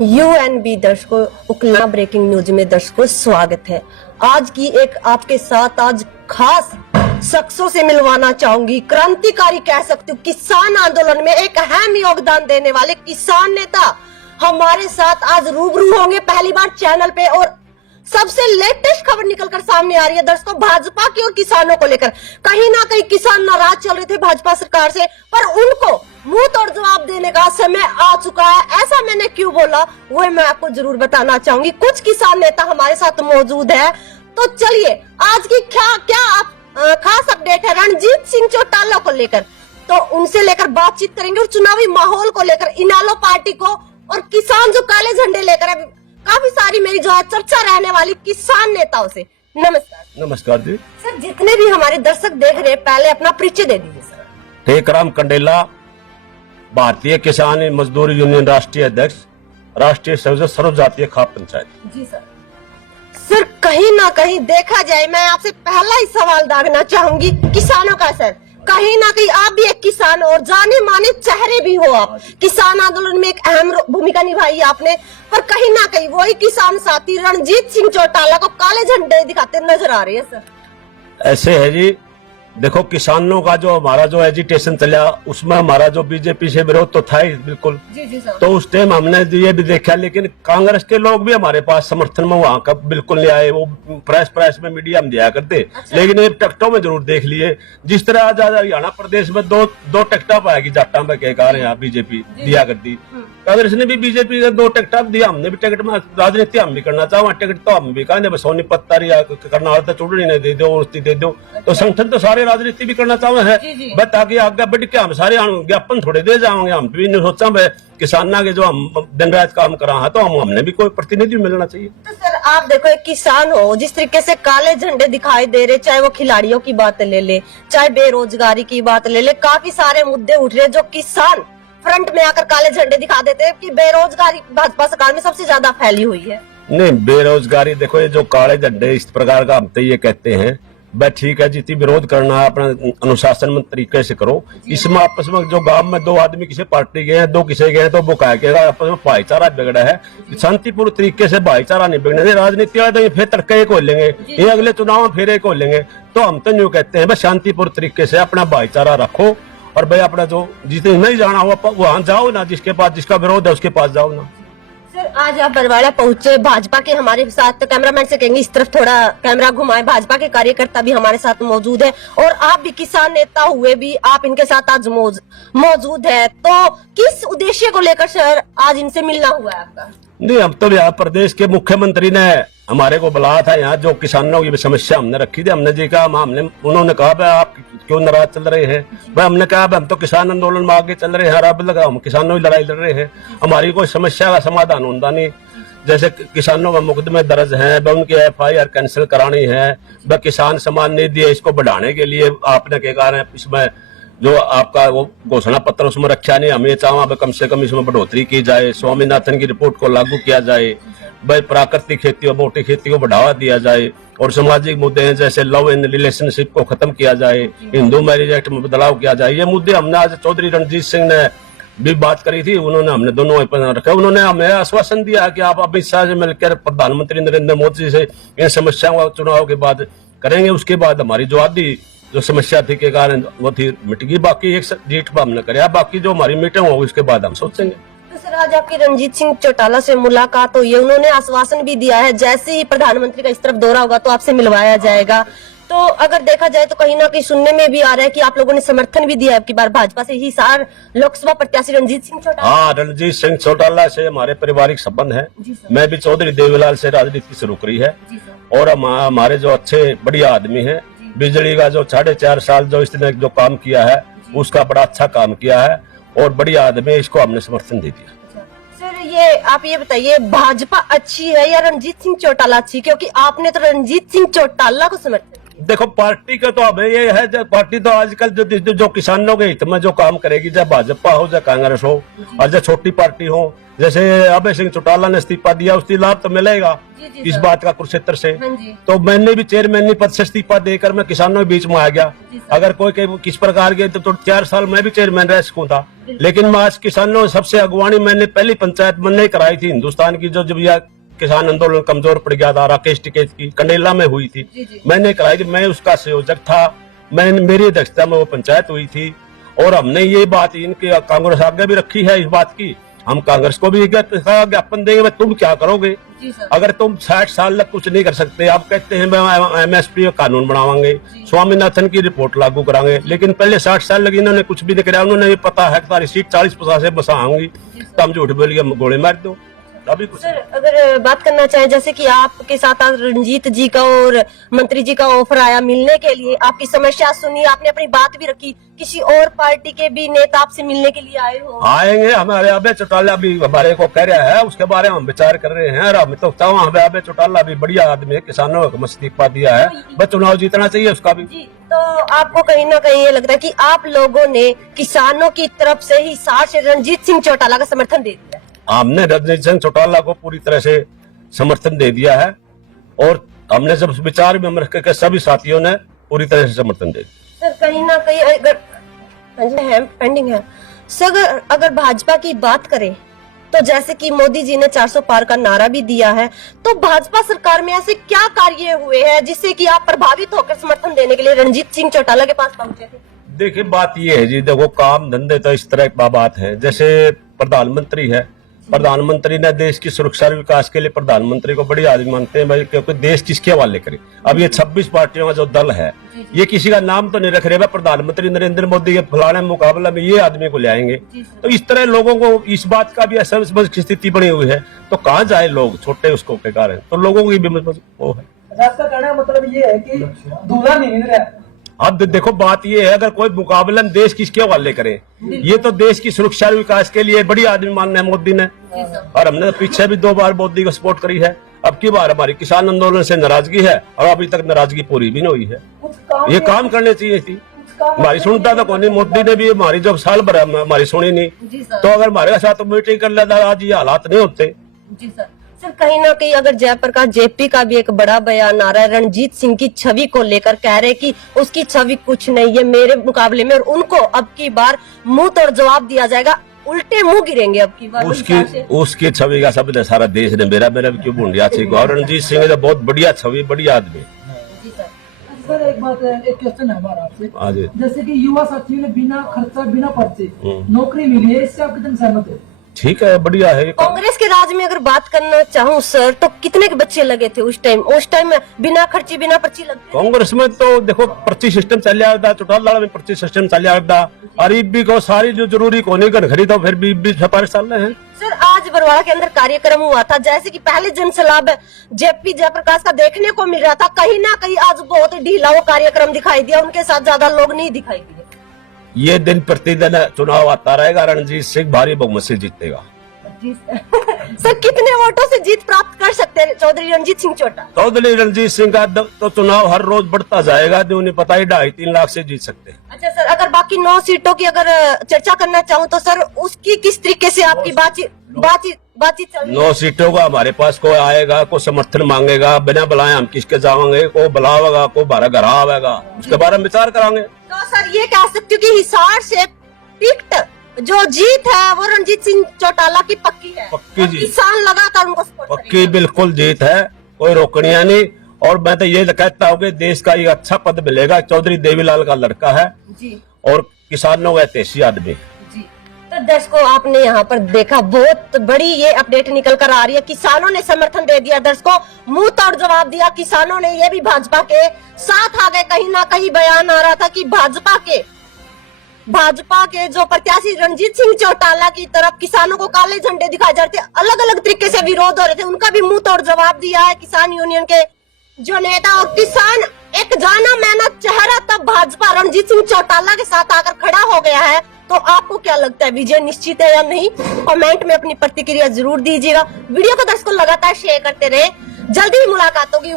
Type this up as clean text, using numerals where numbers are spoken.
UNB दर्शकों, उकला breaking news में दर्शकों स्वागत है। आज की एक आपके साथ आज खास शख्सों से मिलवाना चाहूंगी। क्रांतिकारी कह सकती हूँ, किसान आंदोलन में एक अहम योगदान देने वाले किसान नेता हमारे साथ आज रूबरू होंगे पहली बार चैनल पे। और सबसे लेटेस्ट खबर निकलकर सामने आ रही है दर्शकों, भाजपा की और किसानों को लेकर। कहीं ना कहीं किसान नाराज चल रहे थे भाजपा सरकार से, पर उनको मुंह तोड़ जवाब देने का समय आ चुका है। ऐसा मैंने क्यों बोला वो मैं आपको जरूर बताना चाहूंगी। कुछ किसान नेता हमारे साथ मौजूद है, तो चलिए आज की क्या खास अपडेट है रणजीत सिंह चौटाला को लेकर, तो उनसे लेकर बातचीत करेंगे। और चुनावी माहौल को लेकर इनालो पार्टी को और किसान जो काले झंडे लेकर है, काफी सारी मेरी जो है चर्चा रहने वाली किसान नेताओं से। नमस्कार। नमस्कार जी। सर, जितने भी हमारे दर्शक देख रहे हैं, पहले अपना परिचय दे दीजिए सर। टेकराम कंडेला, भारतीय किसान मजदूर यूनियन राष्ट्रीय अध्यक्ष, राष्ट्रीय संयोजक, सर्व जातीय खाप पंचायत। जी सर। सर, कहीं ना कहीं देखा जाए, मैं आपसे पहला ही सवाल दागना चाहूंगी किसानों का। सर, कहीं ना कहीं आप भी एक किसान और जाने माने चेहरे भी हो। आप किसान आंदोलन में एक अहम भूमिका निभाई है आपने, पर कहीं ना कहीं वही किसान साथी रणजीत सिंह चौटाला को काले झंडे दिखाते नजर आ रहे हैं। सर, ऐसे है जी, देखो किसानों का जो हमारा जो एजिटेशन चला, उसमें हमारा जो बीजेपी से विरोध तो था ही बिल्कुल। जी सर। तो उस टाइम हमने ये भी देखा, लेकिन कांग्रेस के लोग भी हमारे पास समर्थन में वहां का बिल्कुल नहीं आए। वो प्रेस में मीडिया में दिया करते। अच्छा। लेकिन ये टिकटों में जरूर देख लिए। जिस तरह आज हरियाणा प्रदेश में दो टिकटा पाएगी जाटा में कह रहे हैं बीजेपी दिया करती, कांग्रेस ने भी बीजेपी का 2 टिकट दिया। हमने भी टिकट में राजनीति हम भी करना चाहो, टिकट तो हम भी कहने सोनीपत करना होता, चुड़नी नहीं दे दो, दे दो। तो संगठन तो सारे राजनीति भी करना चाहे है, बस ताकि आगे बढ़ के हम सारे ज्ञापन थोड़े दे जाओगे। हम भी नहीं सोचा भाई किसाना के जो हम दिन रात काम करा है, तो हमने भी कोई प्रतिनिधि मिलना चाहिए। तो सर, आप देखो एक किसान हो, जिस तरीके से काले झंडे दिखाई दे रहे, चाहे वो खिलाड़ियों की बात ले ले, चाहे बेरोजगारी की बात ले ले, काफी सारे मुद्दे उठ रहे जो किसान फ्रंट में आकर काले झंडे दिखा देते हैं कि बेरोजगारी भाजपा सरकार में सबसे ज्यादा फैली हुई है। नहीं, बेरोजगारी देखो, ये जो काले झंडे इस प्रकार का हम तो ये कहते हैं, भाई ठीक है जितनी विरोध करना है अपना अनुशासन में तरीके से करो। इसमें आपस में जो गांव में 2 आदमी किसी पार्टी गए हैं, 2 किसे गए हैं, तो वो कह के आपस में भाईचारा बिगड़ा है। शांतिपूर्ण तरीके से भाईचारा नहीं बिगड़ने। राजनीति वाले तो ये फिर तड़के को लेंगे, ये अगले चुनाव में फिर को लेंगे। तो हम तो यूँ कहते हैं भाई शांतिपूर्ण तरीके से अपना भाईचारा रखो, और भाई अपना जो जिसे नहीं जाना हो वहां जाओ ना, जिसके पास जिसका विरोध है उसके पास जाओ ना। सर, आज आप बरवाड़ा पहुंचे, भाजपा के हमारे साथ, तो कैमरामैन से कहेंगे इस तरफ थोड़ा कैमरा घुमाए, भाजपा के कार्यकर्ता भी हमारे साथ मौजूद है, और आप भी किसान नेता हुए भी आप इनके साथ आज मौजूद है। तो किस उद्देश्य को लेकर सर आज इनसे मिलना हुआ है आपका? नहीं, हम तो यहाँ प्रदेश के मुख्यमंत्री ने हमारे को बुलाया था। यहाँ जो किसानों की समस्या हमने रखी थी, हमने जी कहा, उन्होंने कहा भाई आप क्यों नाराज चल रहे हैं। भाई हमने कहा हम तो किसान आंदोलन में आगे चल रहे हैं, अब लगा हम किसानों की लड़ाई लड़ रहे हैं, हमारी कोई समस्या का समाधान होता नहीं। जैसे किसानों का मुकदमे दर्ज हैं, उनकी FIR कैंसिल करानी है, वह किसान सम्मान निधि है, इसको बढ़ाने के लिए आपने क्या कहा है, इसमें जो आपका वो घोषणा पत्र उसमें रखा नहीं, हमें चाहा कम से कम इसमें बढ़ोतरी की जाए, स्वामीनाथन की रिपोर्ट को लागू किया जाए, भाई प्राकृतिक खेती और मोटी खेती को बढ़ावा दिया जाए, और सामाजिक मुद्दे हैं जैसे लव इन रिलेशनशिप को खत्म किया जाए, हिंदू मैरिज एक्ट में बदलाव किया जाए। ये मुद्दे हमने आज चौधरी रणजीत सिंह ने भी बात करी थी, उन्होंने हमने दोनों रखा। उन्होंने हमें आश्वासन दिया कि आप अमित शाह से मिलकर प्रधानमंत्री नरेंद्र मोदी से इन समस्याओं का चुनाव के बाद करेंगे। उसके बाद हमारी जो आदि जो समस्या थी के कारण वो थी मिट गई। बाकी एक जीत पर हमने करे, बाकी जो हमारी मीटिंग होगी उसके बाद हम सोचेंगे। तो सर, आज आपकी रणजीत सिंह चौटाला से मुलाकात हुई है, उन्होंने आश्वासन भी दिया है जैसे ही प्रधानमंत्री का इस तरफ दौरा होगा तो आपसे मिलवाया जाएगा। तो अगर देखा जाए तो कहीं ना कहीं सुनने में भी आ रहा है कि आप लोगों ने समर्थन भी दिया है आपकी बार भाजपा से, हिसार लोकसभा प्रत्याशी रणजीत सिंह चौटाला। हाँ, रणजीत सिंह चौटाला से हमारे पारिवारिक संबंध है। मैं भी चौधरी देवीलाल से राजनीति शुरू करी है, और हमारे जो अच्छे बढ़िया आदमी है, बिजली का जो 4.5 साल जो इसने जो काम किया है उसका बड़ा अच्छा काम किया है, और बढ़िया आदमी, इसको हमने समर्थन दे दिया। सर, ये आप ये बताइए, भाजपा अच्छी है या रणजीत सिंह चौटाला अच्छी? क्योंकि आपने तो रणजीत सिंह चौटाला को समर्थन किया। देखो पार्टी का तो अब ये है, जो पार्टी तो आजकल जो किसानों के हित में जो काम करेगी, चाहे भाजपा हो चाहे कांग्रेस हो, और जो छोटी पार्टी हो, जैसे अभय सिंह चौटाला ने इस्तीफा दिया, उसकी लाभ तो मिलेगा इस बात का कुरुक्षेत्र से। तो मैंने भी चेयरमैन पद से इस्तीफा देकर मैं किसानों के बीच में आ गया। अगर कोई किस प्रकार के तो 4 साल मैं भी चेयरमैन रह सकूं था, लेकिन मैं आज किसानों सबसे अगवानी मैंने पहली पंचायत मैंने कराई थी हिंदुस्तान की, जो जब यह किसान आंदोलन कमजोर पड़ गया था, राकेश टिकैत की कंडेला में हुई थी, मैंने कराई थी, मैं उसका संयोजक था, मेरी अध्यक्षता में वो पंचायत हुई थी। और हमने ये बात इनके कांग्रेस आगे भी रखी है इस बात की, हम कांग्रेस को भी ज्ञापन देंगे, तुम क्या करोगे अगर तुम 60 साल तक कुछ नहीं कर सकते। आप कहते हैं MSP कानून बनावांगे, स्वामीनाथन की रिपोर्ट लागू कराएंगे, लेकिन पहले 60 साल लगे इन्होंने कुछ भी नहीं कराया। उन्होंने ये पता है तारी सीट 40-50 से बसाऊंगी, तो हम झूठ बोलिए गोले मार दो। अभी कुछ सर अगर बात करना चाहें, जैसे कि आपके साथ आज रंजीत जी का और मंत्री जी का ऑफर आया मिलने के लिए, आपकी समस्या सुनी, आपने अपनी बात भी रखी, किसी और पार्टी के भी नेता आपसे मिलने के लिए आए हो? आएंगे, हमारे अभय चौटाला भी हमारे को कह रहा है, उसके बारे में हम विचार कर रहे हैं। हम तो अभय चौटाला भी बढ़िया आदमी है, किसानों को इस्तीफा दिया है, बस चुनाव जीतना चाहिए उसका भी। तो आपको कहीं ना कहीं ये लगता है कि आप लोगों ने किसानों की तरफ से ही साथ रंजीत सिंह चौटाला का समर्थन दे दिया? हमने रंजीत सिंह चौटाला को पूरी तरह से समर्थन दे दिया है, और हमने जब विचार विमर्श करके सभी साथियों ने पूरी तरह से समर्थन दे दिया। सर कहीं ना कहीं अगर पेंडिंग है सर, अगर भाजपा की बात करें तो जैसे कि मोदी जी ने 400 पार का नारा भी दिया है, तो भाजपा सरकार में ऐसे क्या कार्य हुए हैं जिससे कि आप प्रभावित होकर समर्थन देने के लिए रंजीत सिंह चौटाला के पास पहुंचे थे? देखिए बात ये है जी, देखो काम धंधे तो इस तरह की बात है, जैसे प्रधानमंत्री है, प्रधानमंत्री ने देश की सुरक्षा और विकास के लिए प्रधानमंत्री को बड़ी आदमी मानते हैं भाई, क्योंकि देश किसके हवाले करे। अब ये 26 पार्टियों का जो दल है, ये किसी का नाम तो नहीं रख रहे, प्रधानमंत्री नरेंद्र मोदी के फलाने मुकाबला में ये आदमी को ले आएंगे, तो इस तरह लोगों को इस बात का भी असमंजस की स्थिति बनी हुई है। तो कहाँ जाए लोग, छोटे उसको के कारण, तो लोगों की भी वो है। कहना मतलब ये है कि दूल्हा नहीं मिल रहा। अब देखो बात ये है, अगर कोई मुकाबलन देश किसके हवाले करे, ये तो देश की सुरक्षा और विकास के लिए बड़ी आदमी मानना है मोदी ने, और हमने तो पीछे भी 2 बार मोदी को सपोर्ट करी है। अब की बार हमारी किसान आंदोलन से नाराजगी है, और अभी तक नाराजगी पूरी भी नहीं हुई है। ये काम करने चाहिए थी, हमारी सुनता तो कौन नहीं, मोदी ने भी हमारी जब साल भर हमारी सुनी नहीं, तो अगर हमारे साथ मीटिंग कर लेता आज ये हालात नहीं होते। जी सर कहीं ना कहीं अगर जयप्रकाश जेपी का भी एक बड़ा बयान आ रहा है रंजीत सिंह की छवि को लेकर, कह रहे कि उसकी छवि कुछ नहीं है मेरे मुकाबले में, और उनको अब की बार मुंह तोड़ जवाब दिया जाएगा, उल्टे मुंह गिरेंगे अब की बार। उसकी छवि का सब सारा देश ने मेरा भी क्यों भूंडिया थी। रंजीत सिंह तो बहुत बढ़िया छवि, बढ़िया आदमी। सर एक बात है, एक क्वेश्चन है हमारा आपसे, जैसे कि युवा साथियों ने बिना खर्चा बिना पर्चे नौकरी मिली है, इससे आप कितने सहमत है? ठीक है, बढ़िया है। कांग्रेस के राज में अगर बात करना चाहूँ सर, तो कितने के बच्चे लगे थे उस टाइम बिना खर्ची बिना पर्ची लगते? कांग्रेस में तो देखो पर्ची सिस्टम चल रहा, चौटाला में पर्ची सिस्टम चल रहा, गरीबी को सारी जो जरूरी कोने कर खरीदो, फिर भी सिफारिश चल रहे हैं। सर आज बरवाड़ा के अंदर कार्यक्रम हुआ था, जैसे कि पहले जनसलाब जेपी जयप्रकाश का देखने को मिल रहा था, कहीं ना कहीं आज बहुत ढीला वो कार्यक्रम दिखाई दिया, उनके साथ ज्यादा लोग नहीं दिखाई दिए। ये दिन प्रतिदिन चुनाव आता रहेगा, रंजीत सिंह भारी बहुमत से जीतेगा। सर कितने वोटों से जीत प्राप्त कर सकते हैं चौधरी रंजीत सिंह चौटाला? चौधरी रंजीत सिंह का तो चुनाव हर रोज बढ़ता जाएगा, जो उन्हें पता ही 2.5-3 लाख से जीत सकते हैं। अच्छा सर, अगर बाकी 9 सीटों की अगर चर्चा करना चाहूँ तो सर उसकी किस तरीके से आपकी बातचीत चल रही है? 9 सीटों का हमारे पास कोई आएगा, कोई समर्थन मांगेगा, बिना बुलाए हम किसके जाएंगे, कोई बुलावेगा, कोई बारह घर आवेगा, उसके बारे में विचार कराएंगे। तो सर ये कह सकते हो कि हिसार से टिकट जो जीत है वो रंजीत सिंह चौटाला की पक्की है? पक्की जीत, किसान लगातार उनको सपोर्ट पक्की बिल्कुल जीत है, कोई रोकनिया नहीं। और मैं तो ये कहता हूँ कि देश का ये अच्छा पद मिलेगा, चौधरी देवीलाल का लड़का है जी, और किसानों का ऐतिहासिक आदमी जी। तो दर्शकों आपने यहाँ पर देखा, बहुत बड़ी ये अपडेट निकल कर आ रही है, किसानों ने समर्थन दे दिया, दर्शकों मुंह तोड़ जवाब दिया, किसानों ने ये भी भाजपा के साथ आ गए। कहीं ना कहीं बयान आ रहा था कि भाजपा के जो प्रत्याशी रंजीत सिंह चौटाला की तरफ किसानों को काले झंडे दिखाए जा रहे थे, अलग अलग तरीके से विरोध हो रहे थे, उनका भी मुंह तोड़ जवाब दिया है किसान यूनियन के जो नेता। और किसान एक जाना माना चेहरा तब भाजपा रंजीत सिंह चौटाला के साथ आकर खड़ा हो गया है। तो आपको क्या लगता है, विजय निश्चित है या नहीं? कमेंट में अपनी प्रतिक्रिया जरूर दीजिएगा। वीडियो को दर्शकों लगातार शेयर करते रहे, जल्दी ही मुलाकात होगी।